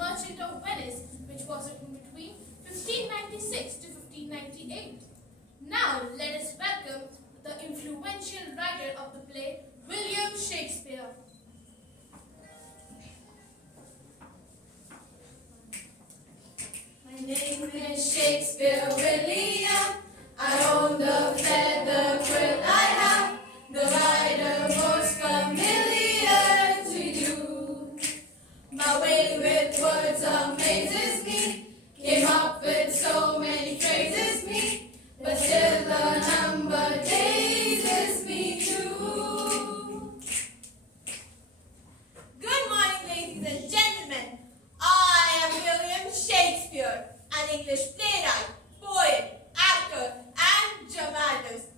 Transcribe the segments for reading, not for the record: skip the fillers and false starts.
merchant of Venice, which was written between 1596 to 1598. Now let us welcome the influential writer of the play, William Shakespeare. My name is Shakespeare William. I own the feather quill I have, the writer most familiar to you. My way with words amazes me, came up with so many phrases me, but still the number dazes me too. Good morning, ladies and gentlemen. I am William Shakespeare, an English playwright, poet, actor, and dramatist.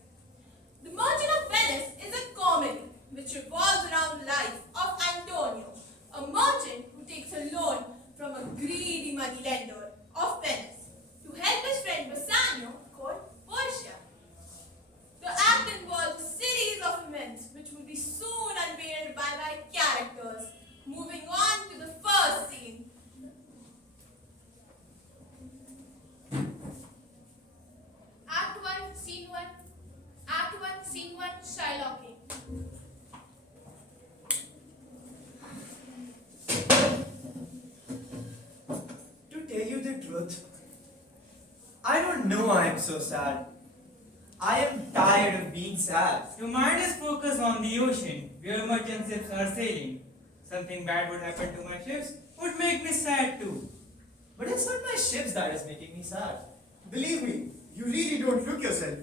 The Merchant of Venice is a comedy which revolves around the life of Antonio, a merchant who takes a loan from a greedy moneylender of Venice to help his friend Bassanio called Portia. The act involves a series of events which will be soon unveiled by my characters. Moving on to the first scene. Act 1, Scene 1. Act 1, Scene 1, Shylocking. To tell you the truth, I don't know why I'm so sad. I am tired of being sad. Your mind is focused on the ocean, where merchant ships are sailing. Something bad would happen to my ships would make me sad too. But it's not my ships that is making me sad. Believe me, you really don't look yourself.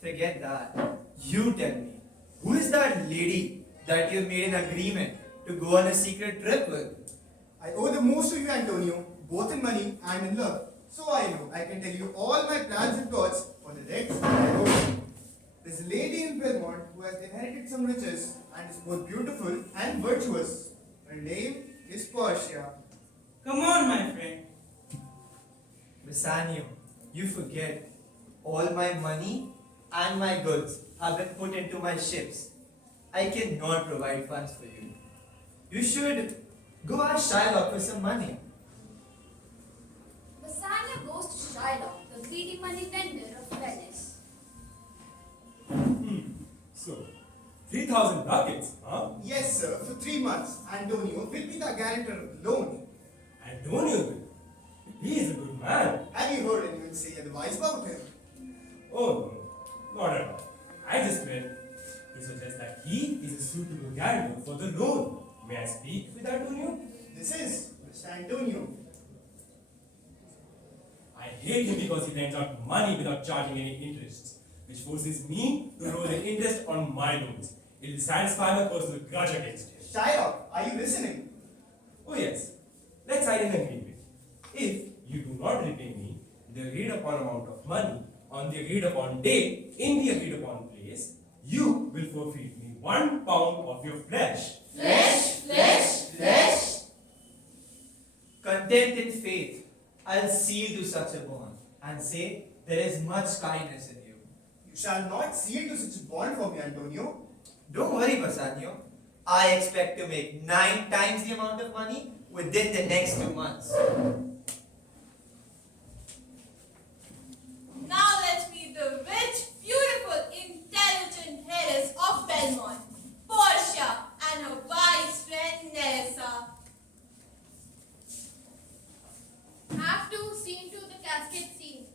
Forget that. You tell me, who is that lady that you've made an agreement to go on a secret trip with? I owe the most to you, Antonio, both in money and in love. So I know I can tell you all my plans and plots for the next I owe. There's a lady in Belmont who has inherited some riches and is both beautiful and virtuous. Her name is Portia. Come on, my friend. Bassanio, you forget. All my money and my goods have been put into my ships. I cannot provide funds for you. You should go ask Shylock for some money. Bassanio goes to Shylock, the greedy money lender of Venice. So, 3,000 ducats, huh? Yes, sir, for 3 months. Antonio will be the guarantor of the loan. Antonio, he is a good man. Have you heard anyone say otherwise about him? Oh, no, not at all. I just meant to suggest that he is a suitable guarantor for the loan. May I speak with Antonio? This is Mr. Antonio. I hate him because he lends out money without charging any interest, which forces me to roll the interest on my loans. It will satisfy my personal grudge against him. Shylock, are you listening? Oh yes, let's sign an agreement. If you do not repay me the agreed upon amount of money on the agreed upon day in the agreed upon place, you will forfeit me 1 pound of your flesh. Flesh, flesh, flesh. Content in faith, I'll seal to such a bond and say there is much kindness in you. You shall not seal to such a bond for me, Antonio. Don't worry, Bassanio. I expect to make 9 times the amount of money within the next 2 months. Now let's meet the rich, beautiful, intelligent heiress of Belmont, Portia, and her wise friend Nerissa. Act 2, Scene 2, the casket scene.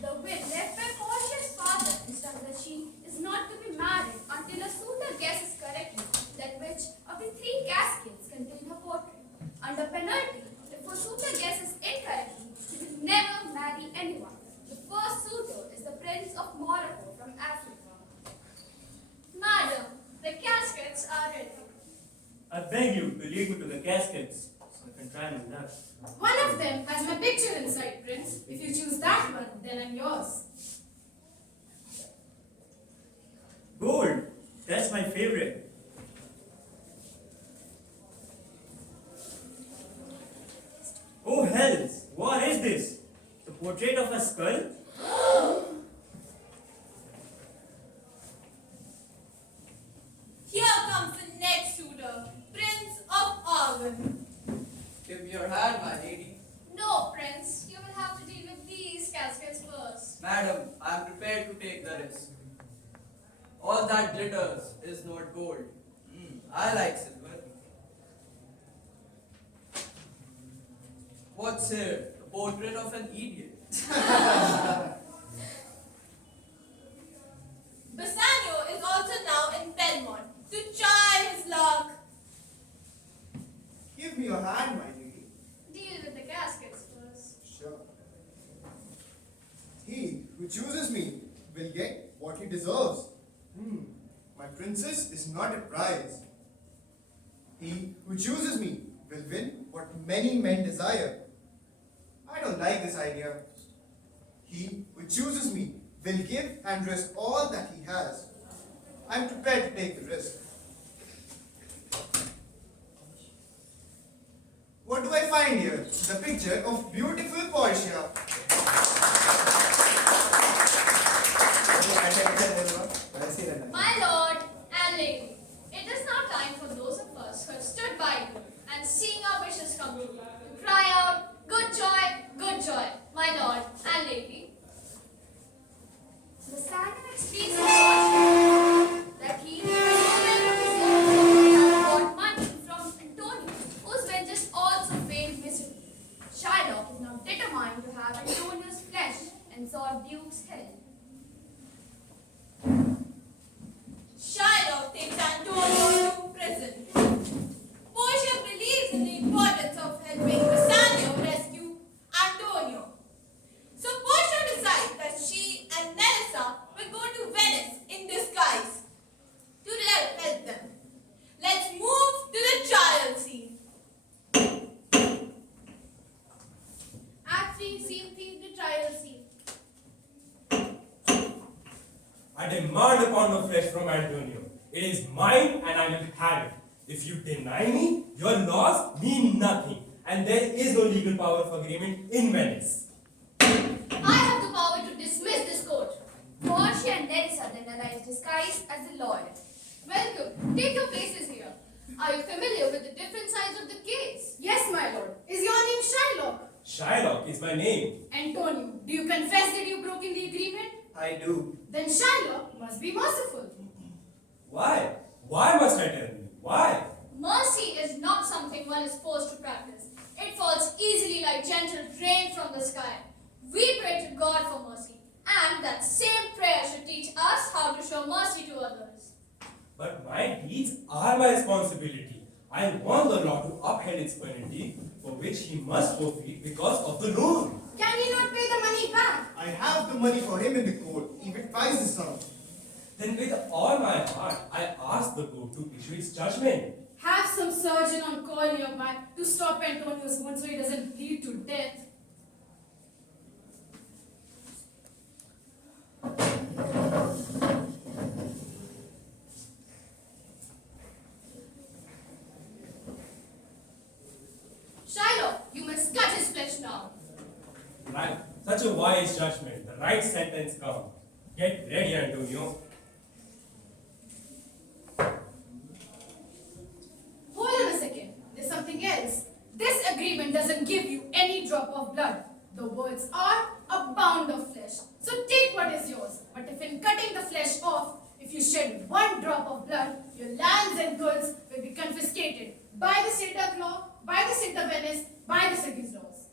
The will left by Portia's father instructs that she is not to be married until a suitor guesses correctly that which of the 3 caskets contain her portrait. Under penalty, if a suitor guesses incorrectly, she will never marry anyone. The first suitor is the Prince of Morocco from Africa. Madam, the caskets are ready. I beg you to lead me to the caskets so I can try my luck. One of them has my picture inside, Prince. If you choose that one, then I'm yours. Gold! That's my favorite. Oh hells! What is this? The portrait of a skull? Here comes the next suitor, Prince of me your hand, my lady. No, Prince. You will have to deal with these caskets first. Madam, I am prepared to take the risk. All that glitters is not gold. I like silver. What's here? The portrait of an idiot. Bassanio is also now in Belmont to try his luck. Give me your hand, my lady. Deal with the caskets first. Sure. He who chooses me will get what he deserves. My princess is not a prize. He who chooses me will win what many men desire. I don't like this idea. He who chooses me will give and risk all that he has. I'm prepared to take the risk. What do I find here? The picture of beautiful Portia. My lord and lady, it is now time for those of us who have stood by you and seeing our wishes come true to cry out, good joy, my lord and lady. Bassanio explains to Portia that he got money from Antonio, whose vengeance also failed miserably. Shylock is now determined to have Antonio's flesh and sword Duke's head. Shylock takes Antonio to prison. Portia believes in the importance of helping Bassanio rescue Antonio. So Portia decides that she and Nerissa will go to Venice in disguise to help them. Let's move to the trial scene. Act 3, Scene 3, the trial scene. I demand upon the flesh from Antonio. It is mine and I will have it. If you deny me, your laws mean nothing, and there is no legal power of agreement in Venice. I have the power to dismiss this court. Portia and Nerissa then arrive disguised as the lawyer. Welcome. Take your places here. Are you familiar with the different sides of the case? Yes, my lord. Is your name Shylock? Shylock is my name. Antonio, do you confess that you've broken the agreement? I do. Then Shylock must be merciful. Why? Why must I tell you? Why? Mercy is not something one is forced to practice. It falls easily like gentle rain from the sky. We pray to God for mercy, and that same prayer should teach us how to show mercy to others. But my deeds are my responsibility. I want the law to uphold its penalty, for which he must forfeit because of the rule. Can he not pay the money back? I have the money for him in the court, even twice the sum. Then with all my heart, I ask the court to issue its judgment. Have some surgeon on call nearby to stop Antonio's wound so he doesn't bleed to death. Shylock, you must cut his flesh now. Right. Such a wise judgment. The right sentence come. Get ready, Antonio. Hold on a second. There's something else. This agreement doesn't give you any drop of blood. The words are a pound of flesh. So take what is yours. But if in cutting the flesh off, if you shed one drop of blood, your lands and goods will be confiscated by the state of law, by the state of Venice, by the city's laws.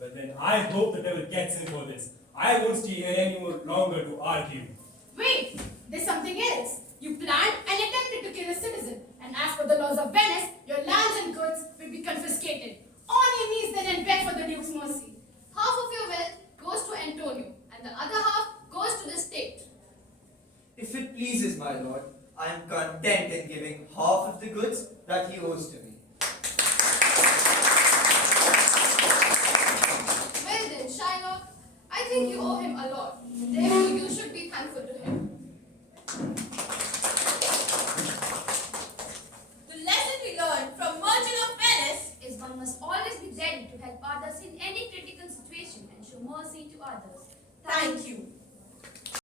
Well then, I hope the devil gets in for this. I won't stay here any more longer to argue. Wait, there's something else. You planned and attempted to kill a citizen, and as per the laws of Venice, your lands and goods will be confiscated. On your knees then and beg for the Duke's mercy. Half of your wealth goes to Antonio, and the other half goes to the state. If it pleases my lord, I am content in giving half of the goods that he owes to me.